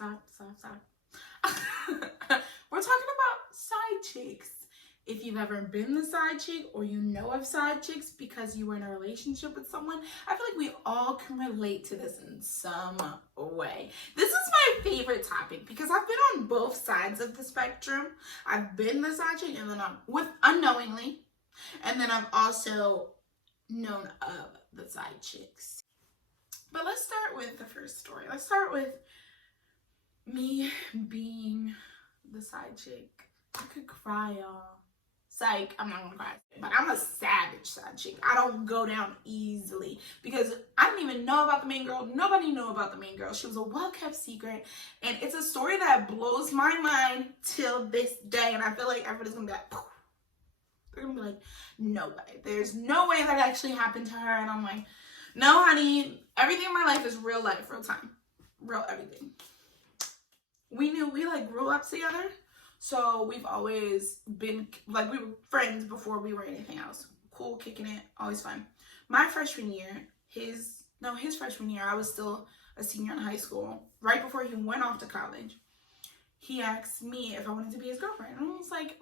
Stop. We're talking about side chicks. If you've ever been the side chick or you know of side chicks because you were in a relationship with someone, I feel like we all can relate to this in some way. This is my favorite topic because I've been on both sides of the spectrum. I've been the side chick and then I'm with unknowingly, and then I've also known of the side chicks. But let's start with the first story. Let's start with me being the side chick. I could cry, y'all. Psych, I'm not gonna cry. But I'm a savage side chick. I don't go down easily because I didn't even know about the main girl. Nobody knew about the main girl. She was a well-kept secret. And it's a story that blows my mind till this day. And I feel like everybody's gonna be like, poof. They're gonna be like, no way. There's no way that actually happened to her. And I'm like, no, honey. Everything in my life is real life, real time. Real everything. We grew up together. So we've always been, like, we were friends before we were anything else. Cool, kicking it, always fun. My freshman year, his freshman year, I was still a senior in high school. Right before he went off to college, he asked me if I wanted to be his girlfriend. And I was like,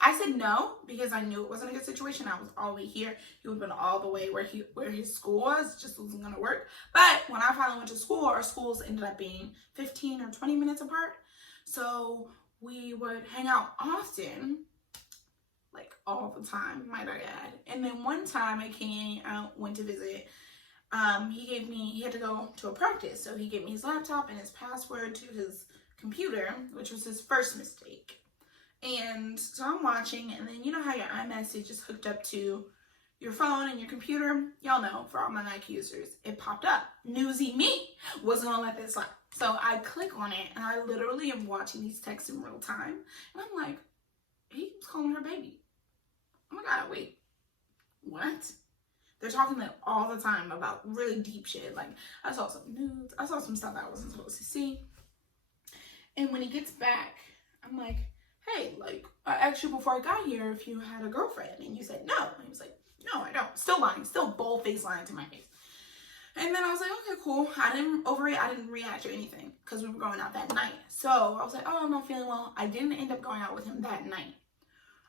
I said no, because I knew it wasn't a good situation. I was all the way here. He would have been all the way where his school was. It just wasn't going to work. But when I finally went to school, our schools ended up being 15 or 20 minutes apart. So we would hang out often, like all the time, might I add. And then one time went to visit, he had to go to a practice. So he gave me his laptop and his password to his computer, which was his first mistake. And so I'm watching, and then you know how your iMessage is hooked up to your phone and your computer? Y'all know, for all my Mac users, it popped up. Newsy me wasn't gonna let this slide. So I click on it, and I literally am watching these texts in real time. And I'm like, he's calling her baby. Oh my God, wait, what? They're talking like all the time about really deep shit. Like, I saw some nudes. I saw some stuff I wasn't supposed to see. And when he gets back, I'm like, hey, like, I asked you before I got here if you had a girlfriend. And you said no. And he was like, no, I don't. Still lying. Still bold-faced lying to my face. And then I was like, okay, cool. I didn't react or anything because we were going out that night. So I was like, oh, I'm not feeling well. I didn't end up going out with him that night.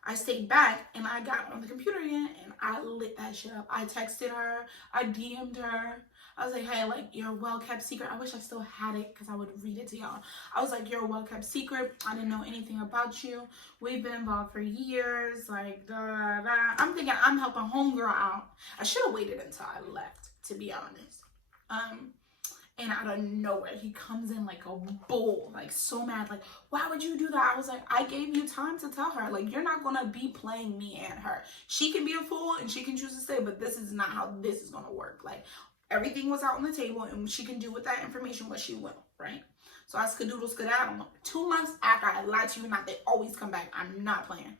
I stayed back and I got on the computer again and I lit that shit up. I texted her. I DM'd her. I was like, hey, like, you're a well-kept secret. I wish I still had it because I would read it to y'all. I was like, you're a well-kept secret. I didn't know anything about you. We've been involved for years. Like, I'm thinking I'm helping homegirl out. I should have waited until I left, to be honest. And out of nowhere, he comes in like a bull, like so mad, like, why would you do that? I was like, I gave you time to tell her, like, you're not gonna be playing me and her. She can be a fool and she can choose to stay, but this is not how this is gonna work. Like, everything was out on the table and she can do with that information what she will, right? So I skedaddle. 2 months after I lied to you, not they always come back. I'm not playing.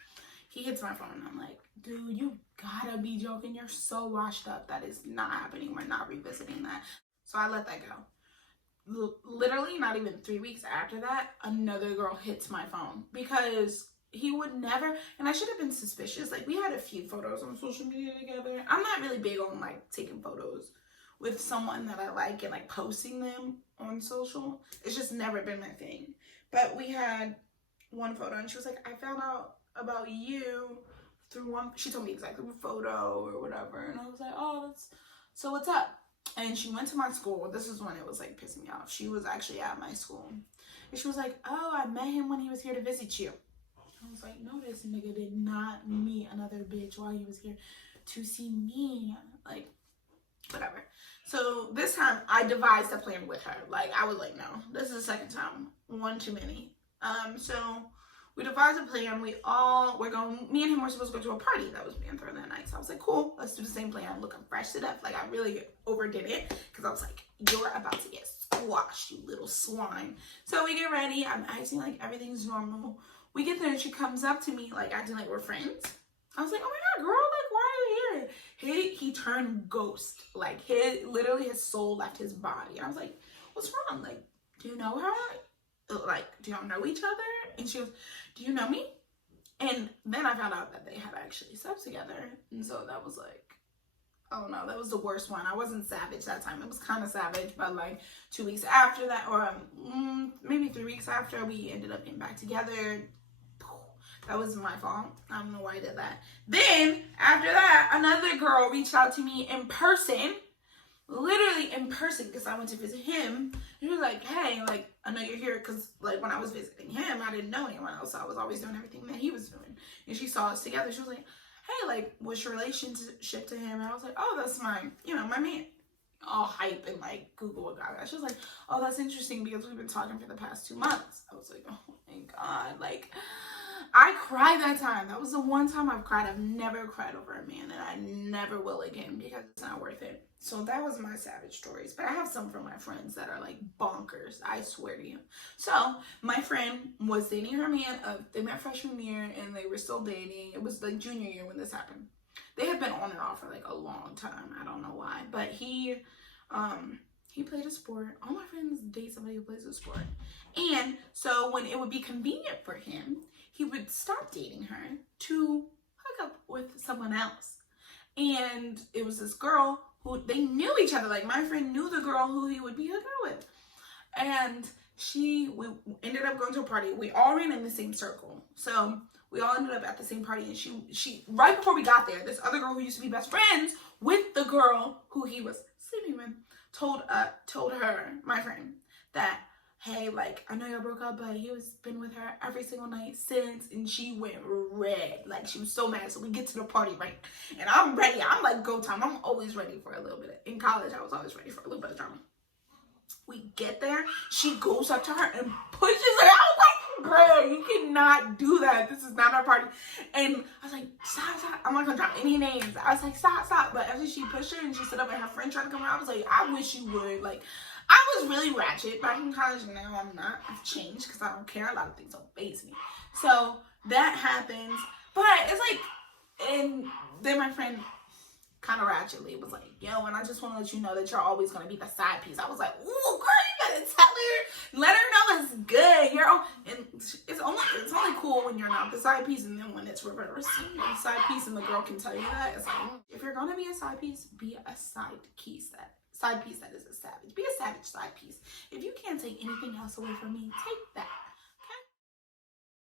He hits my phone and I'm like, dude, you gotta be joking. You're so washed up. That is not happening. We're not revisiting that. So I let that go. Literally not even 3 weeks after that, another girl hits my phone because he would never, and I should have been suspicious. Like, we had a few photos on social media together. I'm not really big on like taking photos with someone that I like and like posting them on social. It's just never been my thing. But we had one photo and she was like, I found out about you through one, she told me exactly what photo or whatever. And I was like, oh, so what's up? And she went to my school. This is when it was like pissing me off. She was actually at my school. And she was like, oh, I met him when he was here to visit you. I was like, no, this nigga did not meet another bitch while he was here to see me. Like, whatever. So this time I devised a plan with her. Like, I was like, no, this is the second time. One too many. So we devised a plan. Me and him were supposed to go to a party that was being thrown that night. So I was like, cool, let's do the same plan. I'm looking fresh to death. Like, I really overdid it because I was like, you're about to get squashed, you little swine. So we get ready. I'm acting like everything's normal. We get there and she comes up to me like acting like we're friends. I was like, oh my God, girl, like, why are you here? He turned ghost. Like, literally his soul left his body. And I was like, what's wrong? Like, do you know her? Like, do y'all know each other? And she goes, do you know me? And then I found out that they had actually slept together. And so that was like, Oh no, that was the worst one. I wasn't savage that time. It was kind of savage, but like 2 weeks after that, or maybe 3 weeks after, we ended up getting back together. That was my fault. I don't know why I did that. Then after that, another girl reached out to me in person, literally in person, because I went to visit him. He was like, hey, like, I know you're here, because like when I was visiting him, I didn't know anyone else. So I was always doing everything that he was doing. And she saw us together. She was like, hey, like, what's your relationship to him? And I was like, oh, that's my man. All hype and like Google about it. She was like, oh, that's interesting because we've been talking for the past 2 months. I was like, oh my God. Like, I cried that time. That was the one time I've cried. I've never cried over a man, and I never will again because it's not worth it. So that was my savage stories. But I have some from my friends that are like bonkers. I swear to you. So my friend was dating her man. They met freshman year and they were still dating. It was like junior year when this happened. They have been on and off for like a long time. I don't know why. But he played a sport. All my friends date somebody who plays a sport. And so when it would be convenient for him, he would stop dating her to hook up with someone else. And it was this girl who, they knew each other. Like, my friend knew the girl who he would be hooking up with. And we ended up going to a party. We all ran in the same circle. So we all ended up at the same party. And she right before we got there, this other girl who used to be best friends with the girl who he was sleeping with, told her, my friend, that, hey, like, I know y'all broke up, but he was been with her every single night since. And she went red. Like, she was so mad. So we get to the party, right? And I'm ready. I'm like, go time. I'm always ready for a little bit. In college, I was always ready for a little bit of drama. We get there. She goes up to her and pushes her. I was like, girl, you cannot do that. This is not our party. And I was like, stop. I'm not going to drop any names. I was like, stop. But after she pushed her and she stood up and her friend tried to come out, I was like, I wish you would. Like, I was really ratchet back in college. Now I'm not. I've changed because I don't care. A lot of things don't faze me. So that happens. But it's like, and then my friend kind of ratchetly was like, yo, and I just want to let you know that you're always going to be the side piece. I was like, ooh, girl, you gotta tell her. Let her know it's good. And it's only cool when you're not the side piece, and then when it's reversed, you're the side piece and the girl can tell you that. It's like, if you're going to be a side piece, be a side piece that is a savage. Be a savage side piece. If you can't take anything else away from me, take that.